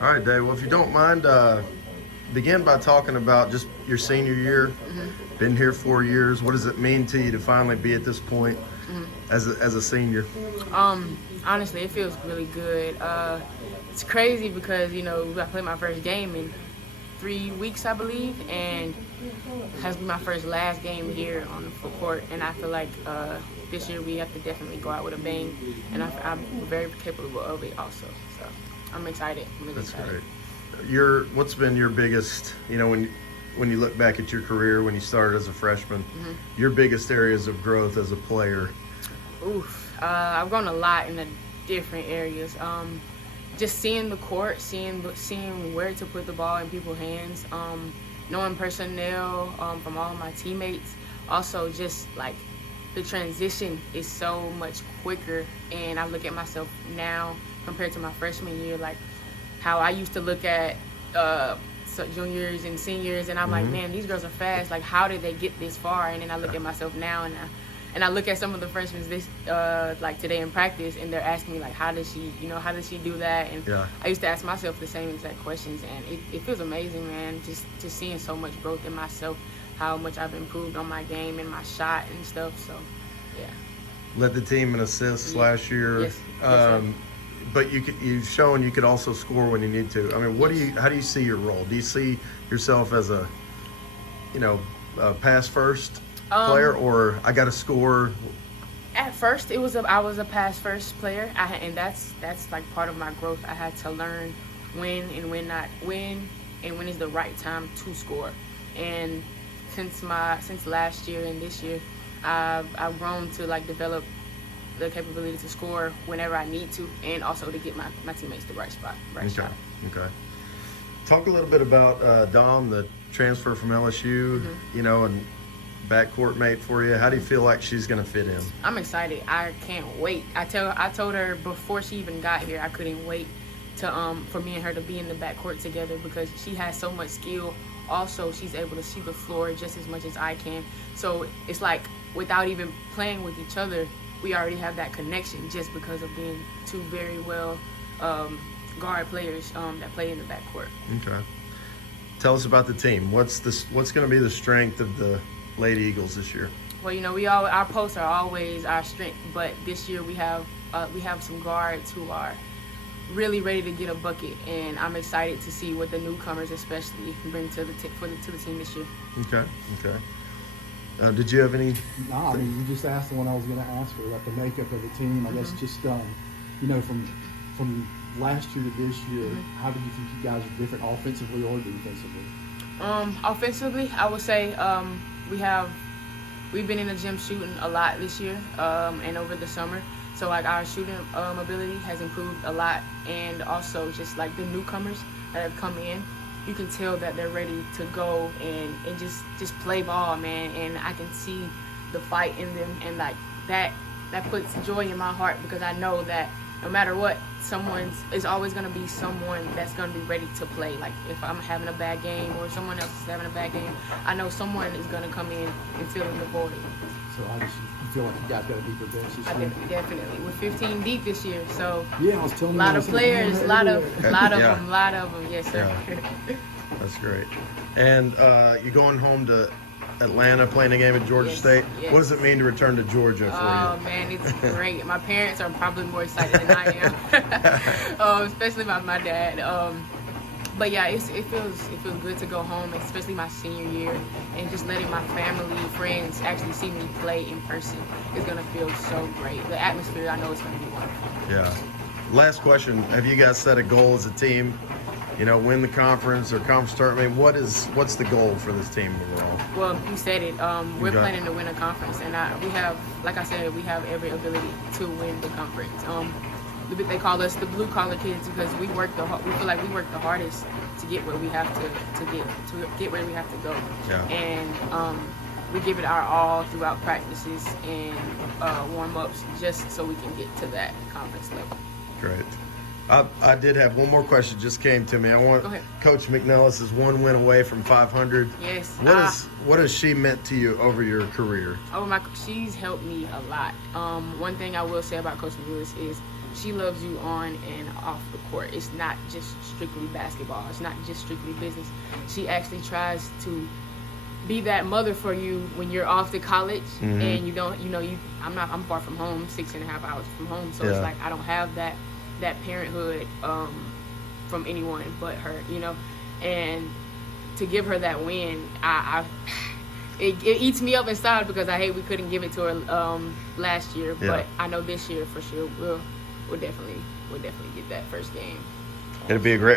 All right, Dave. Well, if you don't mind, begin by talking about just your senior year. Been here 4 years. What does it mean to you to finally be at this point as a senior? Honestly, it feels really good. It's crazy because I played my first game in 3 weeks, I believe, and it has been my last game here on the full court. And I feel like this year we have to definitely go out with a bang, and I'm very capable of it also. So I'm excited. I'm really That's excited. great. What's been your biggest, when you look back at your career, when you started as a freshman, your biggest areas of growth as a player? I've grown a lot in the different areas. Just seeing the court, seeing where to put the ball in people's hands, knowing personnel from all of my teammates. Also, just like the transition is so much quicker, and I look at myself now compared to my freshman year, like how I used to look at juniors and seniors, and I'm like, man, these girls are fast. Like, how did they get this far? And then I look at myself now, and I look at some of the freshmen like today in practice, and they're asking me like, how does she do that? And I used to ask myself the same exact questions, and it feels amazing, man. Just seeing so much growth in myself, how much I've improved on my game and my shot and stuff. So, yeah. Led the team in assists last year. Yes. Yes, but you've shown you could also score when you need to. I mean, how do you see your role? Do you see yourself as a pass first player, or I got to score? At first, I was a pass first player, and that's like part of my growth. I had to learn when is the right time to score. And since last year and this year, I've grown to like develop the capability to score whenever I need to, and also to get my teammates the right shot. Okay. Talk a little bit about Dom, the transfer from LSU, and backcourt mate for you. How do you feel like she's going to fit in? I'm excited. I can't wait. I told her before she even got here, I couldn't wait to for me and her to be in the backcourt together, because she has so much skill. Also, she's able to see the floor just as much as I can. So it's like, without even playing with each other, we already have that connection just because of being two very well guard players that play in the backcourt. Okay. Tell us about the team. What's going to be the strength of the Lady Eagles this year? Well, our posts are always our strength, but this year we have some guards who are really ready to get a bucket, and I'm excited to see what the newcomers especially bring to the team this year. Okay. Did you have any? No, I mean, you just asked the one I was going to ask her about the makeup of the team. I guess just from last year to this year, how do you think you guys are different offensively or defensively? Offensively, I would say we've been in the gym shooting a lot this year and over the summer. So like our shooting ability has improved a lot, and also just like the newcomers that have come in, you can tell that they're ready to go and just play ball, man. And I can see the fight in them, and like that puts joy in my heart, because I know that no matter what, is always going to be someone that's going to be ready to play. Like if I'm having a bad game or someone else is having a bad game, I know someone is going to come in and fill in the void. So you feel like you guys got a deeper bench this year? Definitely. We're 15 deep this year, so yeah, I was telling a lot of players, a lot of them. Yes, sir. Yeah. That's great. And you're going home to Atlanta, playing a game at Georgia State. Yes. What does it mean to return to Georgia for you? Oh man, it's great. My parents are probably more excited than I am, especially my dad. But yeah, it feels good to go home, especially my senior year, and just letting my family, friends actually see me play in person is gonna feel so great. The atmosphere, I know, is gonna be wonderful. Yeah. Last question: have you guys set a goal as a team? Win the conference or conference tournament? I mean, what's the goal for this team overall? Well, you said it. We're planning to win a conference, and we have, like I said, we have every ability to win the conference. They call us the blue collar kids because we feel like we work the hardest to get where we have to get where we have to go. Yeah. And we give it our all throughout practices and warm-ups, just so we can get to that conference level. Great. I did have one more question just came to me. Go ahead. Coach McNellis is one win away from 500. Yes. What has she meant to you over your career? She's helped me a lot. One thing I will say about Coach McNellis is she loves you on and off the court. It's not just strictly basketball. It's not just strictly business. She actually tries to be that mother for you when you're off to college and you don't, I'm far from home, 6.5 hours from home. So it's like I don't have that parenthood from anyone but her, and to give her that win, it eats me up inside because I hate we couldn't give it to her last year, but I know this year for sure we'll definitely get that first game. It'll be a great